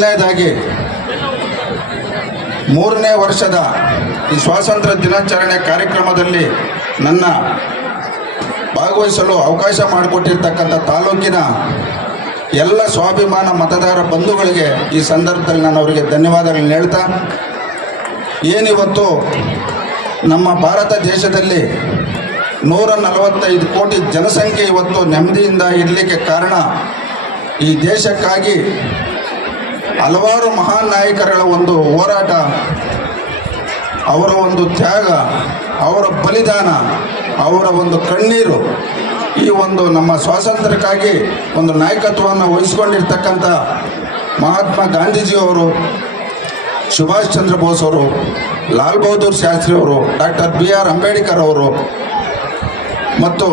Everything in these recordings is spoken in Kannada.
ಮೊದಲನೇದಾಗಿ 3ನೇ ವರ್ಷದ ಈ ಸ್ವಾತಂತ್ರ್ಯ ದಿನಾಚರಣೆ ಕಾರ್ಯಕ್ರಮದಲ್ಲಿ ನನ್ನ ಭಾಗವಹಿಸಲು ಅವಕಾಶ ಮಾಡಿಕೊಟ್ಟಿರ್ತಕ್ಕಂಥ ತಾಲೂಕಿನ ಎಲ್ಲ ಸ್ವಾಭಿಮಾನ ಮತದಾರ ಬಂಧುಗಳಿಗೆ ಈ ಸಂದರ್ಭದಲ್ಲಿ ನಾನು ಅವರಿಗೆ ಧನ್ಯವಾದಗಳನ್ನು ಹೇಳ್ತಾ, ಏನಿವತ್ತು ನಮ್ಮ ಭಾರತ ದೇಶದಲ್ಲಿ 145 ಕೋಟಿ ಜನಸಂಖ್ಯೆ ಇವತ್ತು ನೆಮ್ಮದಿಯಿಂದ ಇರಲಿಕ್ಕೆ ಕಾರಣ ಈ ದೇಶಕ್ಕಾಗಿ ಹಲವಾರು ಮಹಾನ್ ನಾಯಕರ ಒಂದು ಹೋರಾಟ, ಅವರ ಒಂದು ತ್ಯಾಗ, ಅವರ ಬಲಿದಾನ, ಅವರ ಒಂದು ಕಣ್ಣೀರು, ಈ ಒಂದು ನಮ್ಮ ಸ್ವಾತಂತ್ರ್ಯಕ್ಕಾಗಿ ಒಂದು ನಾಯಕತ್ವವನ್ನು ವಹಿಸ್ಕೊಂಡಿರ್ತಕ್ಕಂಥ ಮಹಾತ್ಮ ಗಾಂಧೀಜಿಯವರು, ಸುಭಾಷ್ ಚಂದ್ರ ಬೋಸ್ ಅವರು, ಲಾಲ್ ಬಹದ್ದೂರ್ ಶಾಸ್ತ್ರಿ ಅವರು, ಡಾಕ್ಟರ್ BR ಅಂಬೇಡ್ಕರ್ ಅವರು ಮತ್ತು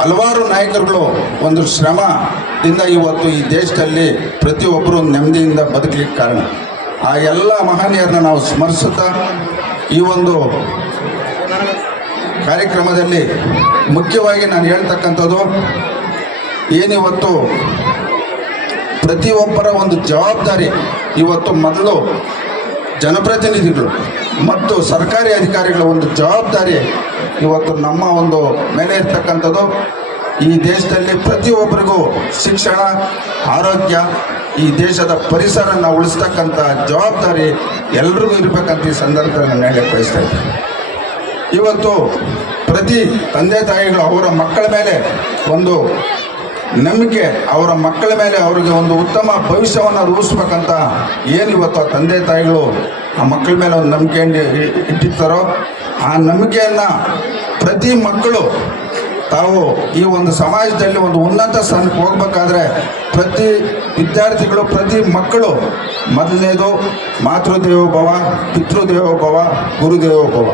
ಹಲವಾರು ನಾಯಕರುಗಳು ಒಂದು ಶ್ರಮದಿಂದ ಇವತ್ತು ಈ ದೇಶದಲ್ಲಿ ಪ್ರತಿಯೊಬ್ಬರು ನೆಮ್ಮದಿಯಿಂದ ಬದುಕಲಿಕ್ಕೆ ಕಾರಣ. ಆ ಎಲ್ಲ ಮಹನೀಯರನ್ನ ನಾವು ಸ್ಮರಿಸುತ್ತಾ ಈ ಒಂದು ಕಾರ್ಯಕ್ರಮದಲ್ಲಿ ಮುಖ್ಯವಾಗಿ ನಾನು ಹೇಳ್ತಕ್ಕಂಥದ್ದು ಏನಿವತ್ತು ಪ್ರತಿಯೊಬ್ಬರ ಒಂದು ಜವಾಬ್ದಾರಿ, ಇವತ್ತು ಮೊದಲು ಜನಪ್ರತಿನಿಧಿಗಳು ಮತ್ತು ಸರ್ಕಾರಿ ಅಧಿಕಾರಿಗಳ ಒಂದು ಜವಾಬ್ದಾರಿ ಇವತ್ತು ನಮ್ಮ ಒಂದು ಮೇಲೆ ಇರ್ತಕ್ಕಂಥದ್ದು. ಈ ದೇಶದಲ್ಲಿ ಪ್ರತಿಯೊಬ್ಬರಿಗೂ ಶಿಕ್ಷಣ, ಆರೋಗ್ಯ, ಈ ದೇಶದ ಪರಿಸರನ ಉಳಿಸ್ತಕ್ಕಂಥ ಜವಾಬ್ದಾರಿ ಎಲ್ರಿಗೂ ಇರಬೇಕಂತ ಈ ಸಂದರ್ಭದಲ್ಲಿ ನಾನು ಹೇಳಕ್ಕೆ ಬಯಸ್ತಾ ಇದ್ದೀನಿ. ಇವತ್ತು ಪ್ರತಿ ತಂದೆ ತಾಯಿಗಳು ಅವರ ಮಕ್ಕಳ ಮೇಲೆ ಒಂದು ನಂಬಿಕೆ, ಅವರ ಮಕ್ಕಳ ಮೇಲೆ ಅವರಿಗೆ ಒಂದು ಉತ್ತಮ ಭವಿಷ್ಯವನ್ನು ರೂಪಿಸ್ಬೇಕಂತ ಏನಿವತ್ತು ಆ ತಂದೆ ತಾಯಿಗಳು ಆ ಮಕ್ಕಳ ಮೇಲೆ ಒಂದು ನಂಬಿಕೆಯನ್ನು ಇಟ್ಟಿರ್ತಾರೋ, ಆ ನಂಬಿಕೆಯನ್ನು ಪ್ರತಿ ಮಕ್ಕಳು ತಾವು ಈ ಒಂದು ಸಮಾಜದಲ್ಲಿ ಒಂದು ಉನ್ನತ ಸ್ಥಾನಕ್ಕೆ ಹೋಗ್ಬೇಕಾದ್ರೆ ಪ್ರತಿ ವಿದ್ಯಾರ್ಥಿಗಳು, ಪ್ರತಿ ಮಕ್ಕಳು ಮೊದಲನೇದು ಮಾತೃದೇವೋಭವ, ಪಿತೃದೇವೋಭವ, ಗುರುದೇವೋಭವ,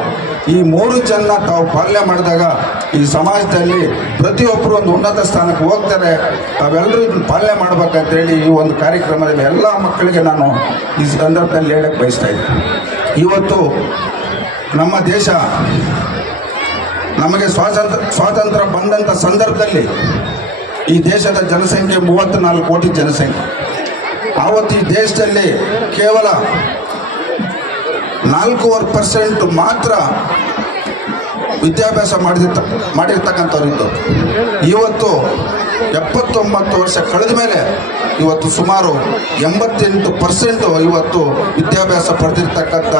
ಈ 3 ಜನ ತಾವು ಪಾಲನೆ ಮಾಡಿದಾಗ ಈ ಸಮಾಜದಲ್ಲಿ ಪ್ರತಿಯೊಬ್ಬರು ಒಂದು ಉನ್ನತ ಸ್ಥಾನಕ್ಕೆ ಹೋಗ್ತಾರೆ. ತಾವೆಲ್ಲರೂ ಇದನ್ನು ಪಾಲನೆ ಮಾಡ್ಬೇಕಂತೇಳಿ ಈ ಒಂದು ಕಾರ್ಯಕ್ರಮದಲ್ಲಿ ಎಲ್ಲ ಮಕ್ಕಳಿಗೆ ನಾನು ಈ ಸಂದರ್ಭದಲ್ಲಿ ಹೇಳಕ್ಕೆ ಬಯಸ್ತಾ ಇದ್ದೀನಿ. ಇವತ್ತು ನಮ್ಮ ದೇಶ ನಮಗೆ ಸ್ವಾತಂತ್ರ್ಯ ಬಂದಂಥ ಸಂದರ್ಭದಲ್ಲಿ ಈ ದೇಶದ ಜನಸಂಖ್ಯೆ 34 ಕೋಟಿ ಜನಸಂಖ್ಯೆ. ಆವತ್ತು ಈ ದೇಶದಲ್ಲಿ ಕೇವಲ 4% ಮಾತ್ರ ವಿದ್ಯಾಭ್ಯಾಸ ಮಾಡಿರ್ತಕ್ಕಂಥವ್ರು ಇದ್ದವರು. ಇವತ್ತು 79 ವರ್ಷ ಕಳೆದ ಮೇಲೆ ಇವತ್ತು ಸುಮಾರು 88% ಇವತ್ತು ವಿದ್ಯಾಭ್ಯಾಸ ಪಡೆದಿರ್ತಕ್ಕಂಥ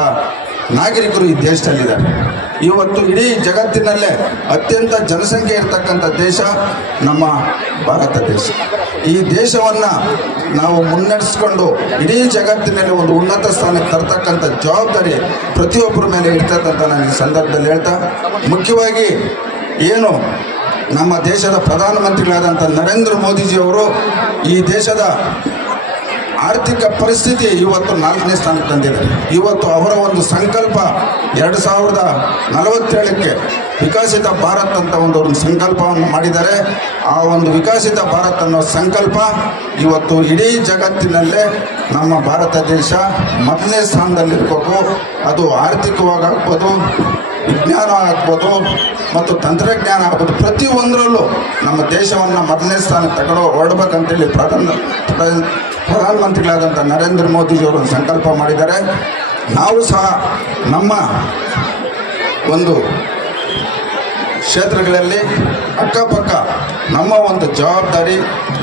ನಾಗರಿಕರು ಈ ದೇಶದಲ್ಲಿದ್ದಾರೆ. ಇವತ್ತು ಇಡೀ ಜಗತ್ತಿನಲ್ಲೇ ಅತ್ಯಂತ ಜನಸಂಖ್ಯೆ ಇರತಕ್ಕಂಥ ದೇಶ ನಮ್ಮ ಭಾರತ ದೇಶ. ಈ ದೇಶವನ್ನು ನಾವು ಮುನ್ನಡೆಸ್ಕೊಂಡು ಇಡೀ ಜಗತ್ತಿನಲ್ಲಿ ಒಂದು ಉನ್ನತ ಸ್ಥಾನಕ್ಕೆ ತರ್ತಕ್ಕಂಥ ಜವಾಬ್ದಾರಿ ಪ್ರತಿಯೊಬ್ಬರ ಮೇಲೆ ಇರ್ತಕ್ಕಂಥ ನಾನು ಈ ಸಂದರ್ಭದಲ್ಲಿ ಹೇಳ್ತಾ, ಮುಖ್ಯವಾಗಿ ಏನು ನಮ್ಮ ದೇಶದ ಪ್ರಧಾನಮಂತ್ರಿಗಳಾದಂಥ ನರೇಂದ್ರ ಮೋದಿಜಿಯವರು ಈ ದೇಶದ ಆರ್ಥಿಕ ಪರಿಸ್ಥಿತಿ ಇವತ್ತು 4ನೇ ಸ್ಥಾನಕ್ಕೆ ತಂದಿದ್ದಾರೆ. ಇವತ್ತು ಅವರ ಒಂದು ಸಂಕಲ್ಪ 2047ಕ್ಕೆ ವಿಕಸಿತ ಭಾರತ್ ಅಂತ ಒಂದು ಸಂಕಲ್ಪವನ್ನು ಮಾಡಿದ್ದಾರೆ. ಆ ಒಂದು ವಿಕಸಿತ ಭಾರತ್ ಅನ್ನೋ ಸಂಕಲ್ಪ ಇವತ್ತು ಇಡೀ ಜಗತ್ತಿನಲ್ಲೇ ನಮ್ಮ ಭಾರತ ದೇಶ 1ನೇ ಸ್ಥಾನದಲ್ಲಿರಬೇಕು. ಅದು ಆರ್ಥಿಕವಾಗಿ ಆಗ್ಬೋದು, ವಿಜ್ಞಾನ ಆಗ್ಬೋದು ಮತ್ತು ತಂತ್ರಜ್ಞಾನ ಆಗ್ಬೋದು, ಪ್ರತಿಯೊಂದರಲ್ಲೂ ನಮ್ಮ ದೇಶವನ್ನು 1ನೇ ಸ್ಥಾನಕ್ಕೆ ತಗೊಂಡು ಹೊರಡ್ಬೇಕಂತೇಳಿ ಪ್ರಧಾನಮಂತ್ರಿಗಳಾದಂಥ ನರೇಂದ್ರ ಮೋದಿಜಿಯವರು ಒಂದು ಸಂಕಲ್ಪ ಮಾಡಿದ್ದಾರೆ. ನಾವು ಸಹ ನಮ್ಮ ಒಂದು ಕ್ಷೇತ್ರಗಳಲ್ಲಿ ಅಕ್ಕಪಕ್ಕ ನಮ್ಮ ಒಂದು ಜವಾಬ್ದಾರಿ,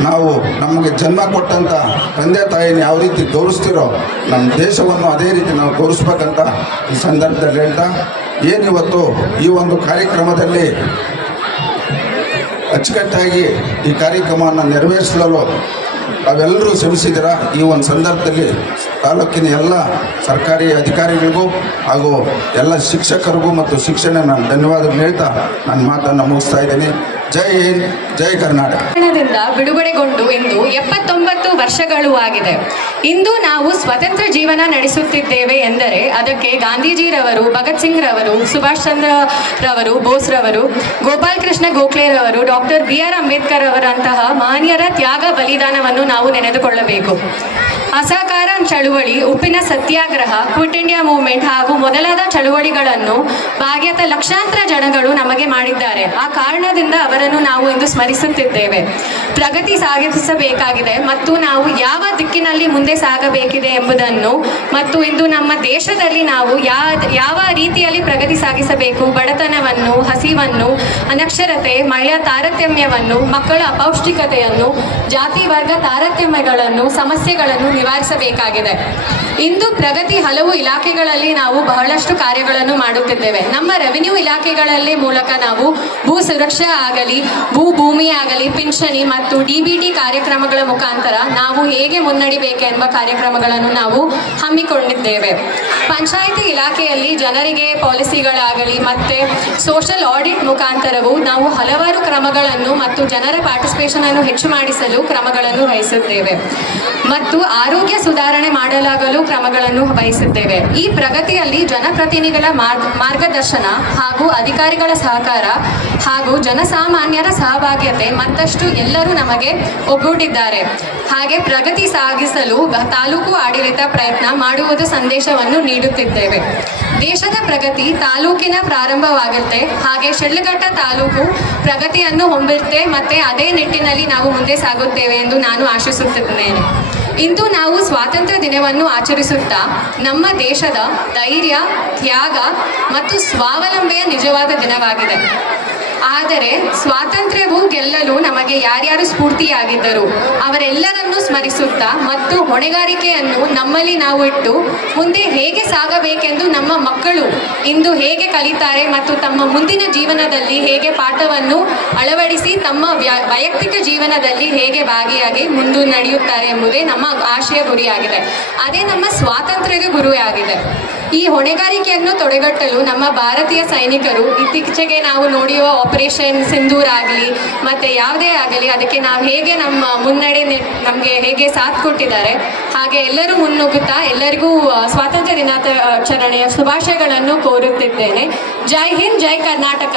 ನಾವು ನಮಗೆ ಜನ್ಮ ಕೊಟ್ಟಂಥ ತಂದೆ ತಾಯಿನ ಯಾವ ರೀತಿ ಗೌರವಿಸ್ತಿರೋ ನಮ್ಮ ದೇಶವನ್ನು ಅದೇ ರೀತಿ ನಾವು ಗೌರವಿಸ್ಬೇಕಂತ ಈ ಸಂದರ್ಭದಲ್ಲಿ ಹೇಳ್ತಾ, ಏನಿವತ್ತು ಈ ಒಂದು ಕಾರ್ಯಕ್ರಮದಲ್ಲಿ ಅಚ್ಚುಕಟ್ಟಾಗಿ ಈ ಕಾರ್ಯಕ್ರಮವನ್ನು ನೆರವೇರಿಸಲು ತಾವೆಲ್ಲರೂ ಶ್ರಮಿಸಿದ್ದೀರ. ಈ ಒಂದು ಸಂದರ್ಭದಲ್ಲಿ ತಾಲೂಕಿನ ಎಲ್ಲ ಸರ್ಕಾರಿ ಅಧಿಕಾರಿಗಳಿಗೂ ಹಾಗೂ ಎಲ್ಲ ಶಿಕ್ಷಕರಿಗೂ ಮತ್ತು ಶಿಕ್ಷಣ ನಾನು ಧನ್ಯವಾದಗಳು ಹೇಳ್ತಾ ನನ್ನ ಮಾತನ್ನು ಮುಗಿಸ್ತಾ ಇದ್ದೀನಿ. ಜೈ ಹಿಂದ್, ಜೈ ಕರ್ನಾಟಕ. ಬಿಡುಗಡೆಗೊಂಡು ಇಂದು 79 ವರ್ಷಗಳು ಆಗಿದೆ. ಇಂದು ನಾವು ಸ್ವತಂತ್ರ ಜೀವನ ನಡೆಸುತ್ತಿದ್ದೇವೆ ಎಂದರೆ ಅದಕ್ಕೆ ಗಾಂಧೀಜಿರವರು, ಭಗತ್ ಸಿಂಗ್ ರವರು, ಸುಭಾಷ್ ಚಂದ್ರ ರವರು, ಬೋಸ್ ರವರು, ಗೋಪಾಲ್ ಕೃಷ್ಣ ಗೋಖಲೆ ರವರು, ಡಾಕ್ಟರ್ BR ಅಂಬೇಡ್ಕರ್ ಅವರಂತಹ ಮಹನೀಯರ ತ್ಯಾಗ ಬಲಿದಾನವನ್ನು ನಾವು ನೆನೆದುಕೊಳ್ಳಬೇಕು. ಅಸಹಕಾರ ಚಳುವಳಿ, ಉಪ್ಪಿನ ಸತ್ಯಾಗ್ರಹ, ಕ್ವಿಟ್ ಇಂಡಿಯಾ ಮೂವ್ಮೆಂಟ್ ಹಾಗೂ ಮೊದಲಾದ ಚಳುವಳಿಗಳನ್ನು ಭಾಗ್ಯದ ಲಕ್ಷಾಂತರ ಜನಗಳು ನಮಗೆ ಮಾಡಿದ್ದಾರೆ. ಆ ಕಾರಣದಿಂದ ಅವರನ್ನು ನಾವು ಇಂದು ಸ್ಮರಿಸುತ್ತಿದ್ದೇವೆ. ಪ್ರಗತಿ ಸಾಗಿಸಬೇಕಾಗಿದೆ ಮತ್ತು ನಾವು ಯಾವ ದಿಕ್ಕಿನಲ್ಲಿ ಮುಂದೆ ಸಾಗಬೇಕಿದೆ ಎಂಬುದನ್ನು ಮತ್ತು ಇಂದು ನಮ್ಮ ದೇಶದಲ್ಲಿ ನಾವು ಯಾವ ರೀತಿಯಲ್ಲಿ ಪ್ರಗತಿ ಸಾಗಿಸಬೇಕು, ಬಡತನವನ್ನು, ಹಸಿವನ್ನು, ಅನಕ್ಷರತೆ, ಮಹಿಳಾ ತಾರತಮ್ಯವನ್ನು, ಮಕ್ಕಳ ಅಪೌಷ್ಟಿಕತೆಯನ್ನು, ಜಾತಿ ವರ್ಗ ತಾರತಮ್ಯಗಳನ್ನು, ಸಮಸ್ಯೆಗಳನ್ನು ನಿವಾರಿಸಬೇಕಾಗಿದೆ. ಇಂದು ಪ್ರಗತಿ ಹಲವು ಇಲಾಖೆಗಳಲ್ಲಿ ನಾವು ಬಹಳಷ್ಟು ಕಾರ್ಯಗಳನ್ನು ಮಾಡುತ್ತಿದ್ದೇವೆ. ನಮ್ಮ ರೆವಿನ್ಯೂ ಇಲಾಖೆಗಳಲ್ಲಿ ಮೂಲಕ ನಾವು ಭೂ ಸುರಕ್ಷಾ ಆಗಲಿ, ಭೂಮಿ ಆಗಲಿ, ಪಿಂಚಣಿ ಮತ್ತು ಡಿಬಿಟಿ ಕಾರ್ಯಕ್ರಮಗಳ ಮುಖಾಂತರ ನಾವು ಹೇಗೆ ಮುನ್ನಡಿಬೇಕೆಂಬ ಕಾರ್ಯಕ್ರಮಗಳನ್ನು ನಾವು ಹಮ್ಮಿಕೊಂಡಿದ್ದೇವೆ. ಪಂಚಾಯಿತಿ ಇಲಾಖೆಯಲ್ಲಿ ಜನರಿಗೆ ಪಾಲಿಸಿಗಳಾಗಲಿ ಮತ್ತೆ ಸೋಷಲ್ ಆಡಿಟ್ ಮುಖಾಂತರವೂ ನಾವು ಹಲವಾರು ಕ್ರಮಗಳನ್ನು ಮತ್ತು ಜನರ ಪಾರ್ಟಿಸಿಪೇಷನ್ ಅನ್ನು ಹೆಚ್ಚು ಮಾಡಿಸಲು ಕ್ರಮಗಳನ್ನು ವಹಿಸುತ್ತೇವೆ ಮತ್ತು ಆರೋಗ್ಯ ಸುಧಾರಣೆ ಮಾಡಲಾಗಲು ಕ್ರಮಗಳನ್ನು ವಹಿಸುತ್ತೇವೆ. ಈ ಪ್ರಗತಿಯಲ್ಲಿ ಜನಪ್ರತಿನಿಧಿಗಳ ಮಾರ್ಗದರ್ಶನ ಹಾಗೂ ಅಧಿಕಾರಿಗಳ ಸಹಕಾರ ಹಾಗೂ ಜನಸಾಮಾನ್ಯರ ಸಹಭಾಗ್ಯತೆ ಮತ್ತಷ್ಟು ಎಲ್ಲರೂ ನಮಗೆ ಒಗ್ಗೂಡಿದ್ದಾರೆ. ಹಾಗೆ ಪ್ರಗತಿ ಸಾಗಿಸಲು ತಾಲೂಕು ಆಡಳಿತ ಪ್ರಯತ್ನ ಮಾಡುವುದು ಸಂದೇಶವನ್ನು ನೀಡುತ್ತಿದ್ದೇವೆ. ದೇಶದ ಪ್ರಗತಿ ತಾಲೂಕಿನ ಪ್ರಾರಂಭವಾಗುತ್ತೆ. ಹಾಗೆ ಶಿಡ್ಲಘಟ್ಟ ತಾಲೂಕು ಪ್ರಗತಿಯನ್ನು ಹೊಂದಿರುತ್ತೆ ಮತ್ತೆ ಅದೇ ನಿಟ್ಟಿನಲ್ಲಿ ನಾವು ಮುಂದೆ ಸಾಗುತ್ತೇವೆ ಎಂದು ನಾನು ಆಶಿಸುತ್ತಿದ್ದೇನೆ. ಇಂದು ನಾವು ಸ್ವಾತಂತ್ರ್ಯ ದಿನವನ್ನು ಆಚರಿಸುತ್ತಾ ನಮ್ಮ ದೇಶದ ಧೈರ್ಯ, ತ್ಯಾಗ ಮತ್ತು ಸ್ವಾವಲಂಬನೆಯ ನಿಜವಾದ ದಿನವಾಗಿದೆ. ಆದರೆ ಸ್ವಾತಂತ್ರ್ಯವು ಗೆಲ್ಲಲು ನಮಗೆ ಯಾರ್ಯಾರು ಸ್ಫೂರ್ತಿಯಾಗಿದ್ದರು ಅವರೆಲ್ಲರನ್ನೂ ಸ್ಮರಿಸುತ್ತಾ ಮತ್ತು ಹೊಣೆಗಾರಿಕೆಯನ್ನು ನಮ್ಮಲ್ಲಿ ನಾವು ಇಟ್ಟು ಮುಂದೆ ಹೇಗೆ ಸಾಗಬೇಕೆಂದು ನಮ್ಮ ಮಕ್ಕಳು ಇಂದು ಹೇಗೆ ಕಲಿತಾರೆ ಮತ್ತು ತಮ್ಮ ಮುಂದಿನ ಜೀವನದಲ್ಲಿ ಹೇಗೆ ಪಾಠವನ್ನು ಅಳವಡಿಸಿ ತಮ್ಮ ವೈಯಕ್ತಿಕ ಜೀವನದಲ್ಲಿ ಹೇಗೆ ಭಾಗಿಯಾಗಿ ಮುಂದೆ ನಡೆಯುತ್ತಾರೆ ಎಂಬುದೇ ನಮ್ಮ ಆಶಯ ಗುರಿಯಾಗಿದೆ. ಅದೇ ನಮ್ಮ ಸ್ವಾತಂತ್ರ್ಯದ ಗುರಿಯಾಗಿದೆ. ಈ ಹೊಣೆಗಾರಿಕೆಯನ್ನು ತೊಡೆಗಟ್ಟಲು ನಮ್ಮ ಭಾರತೀಯ ಸೈನಿಕರು ಇತ್ತೀಚೆಗೆ ನಾವು ನೋಡಿರುವ ಆಪರೇಷನ್ ಸಿಂಧೂರ್ ಆಗಲಿ ಮತ್ತು ಯಾವುದೇ ಆಗಲಿ ಅದಕ್ಕೆ ನಾವು ಹೇಗೆ ನಮ್ಮ ಮುನ್ನಡೆ ನಮಗೆ ಹೇಗೆ ಸಾಥ್ ಕೊಟ್ಟಿದ್ದಾರೆ. ಹಾಗೆ ಎಲ್ಲರೂ ಮುನ್ನುಗ್ಗುತ್ತಾ ಎಲ್ಲರಿಗೂ ಸ್ವಾತಂತ್ರ್ಯ ದಿನಾಚರಣೆಯ ಶುಭಾಶಯಗಳನ್ನು ಕೋರುತ್ತಿದ್ದೇನೆ. ಜೈ ಹಿಂದ್, ಜೈ ಕರ್ನಾಟಕ.